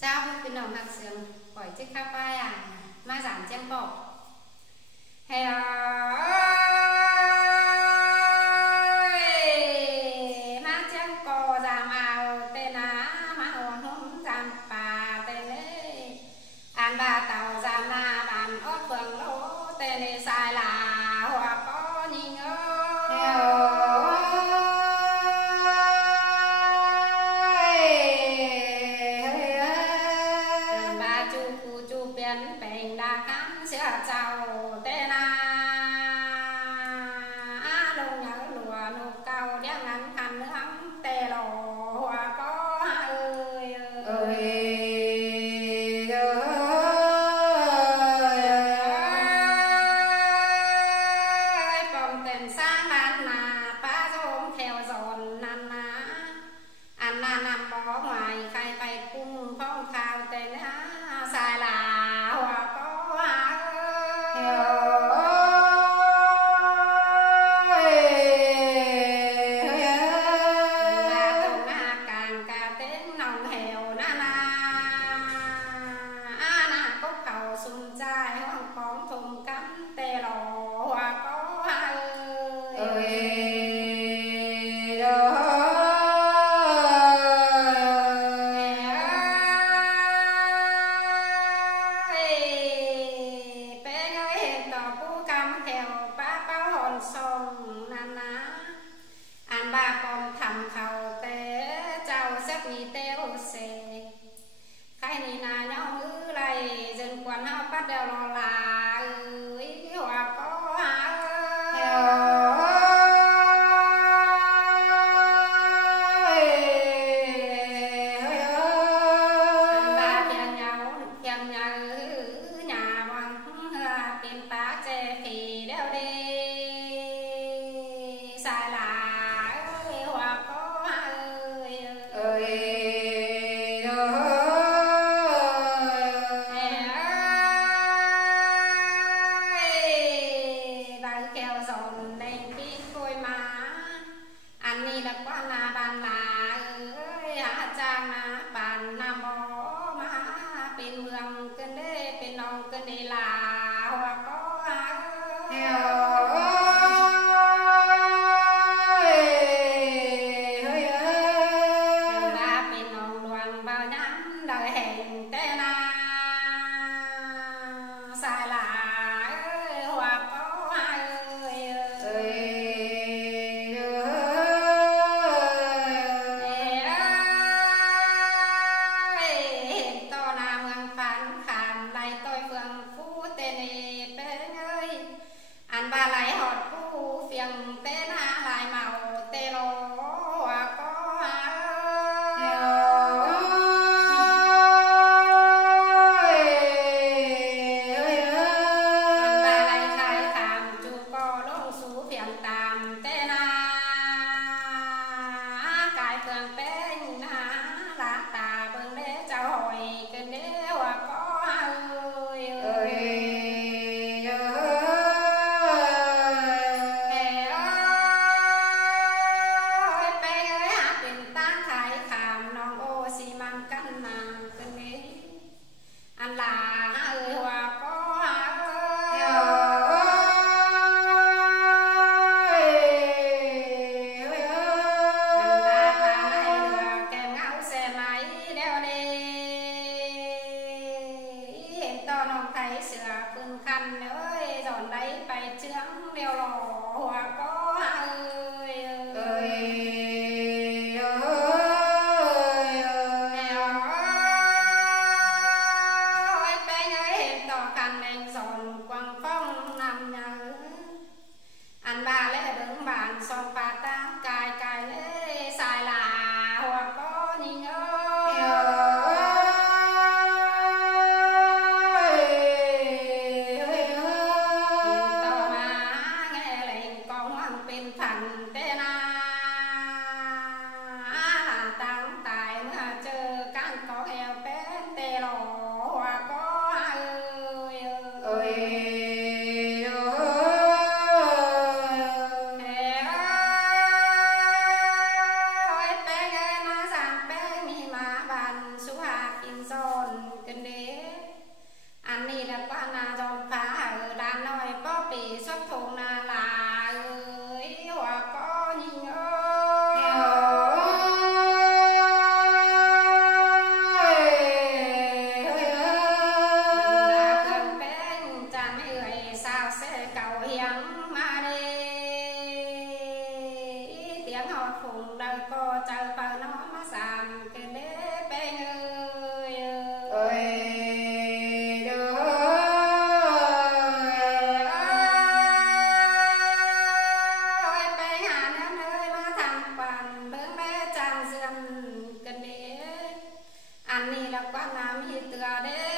Chào cái nòng hạt sườn khỏi chiếc khắp vai ma giảm chen bộ hè ma chen co giảm ảo tên ma hồn hung giảm bà tên ấy an ba tàu giảm na bàn ốt phường lỗ tên ấy sai là hòa có nhìn chào tên lông nhớ lùa nụ cao đeo ngắn khăn nước tê lò hòa có ơi bồng tên sang ăn là ba rôm theo giòn ăn nằm bó ngoài khai tay cung phong khao tên sai là hòa có ba con thầm khẩu tế cháu xếp nhị téo xề khai nì nà nhau ngữ này dân quán hao bắt đều lo là ơi hòa có ba khen nhau nhà bằng tiền tá chê thì đeo đi sai là ba lại hot cu phiền tên lại màu tê lô có ba lại khai khám chu co lông sú phiền tàm tên cái phường bên là tà bưng đế cháu hỏi cần đế hòa có khăn ơi giòn đấy bày trướng đeo lò hòa có ăn ba lẽ đứng bàn xong ba tám cài lẽ xài là hòa có nhìn to mà nghe lấy tin giòn kinh đế anh ni là qua na giòn phá ở đàn nói có bị xuất thùng là ơi hòa có nhìn anh ni là quan nam hi tựa đế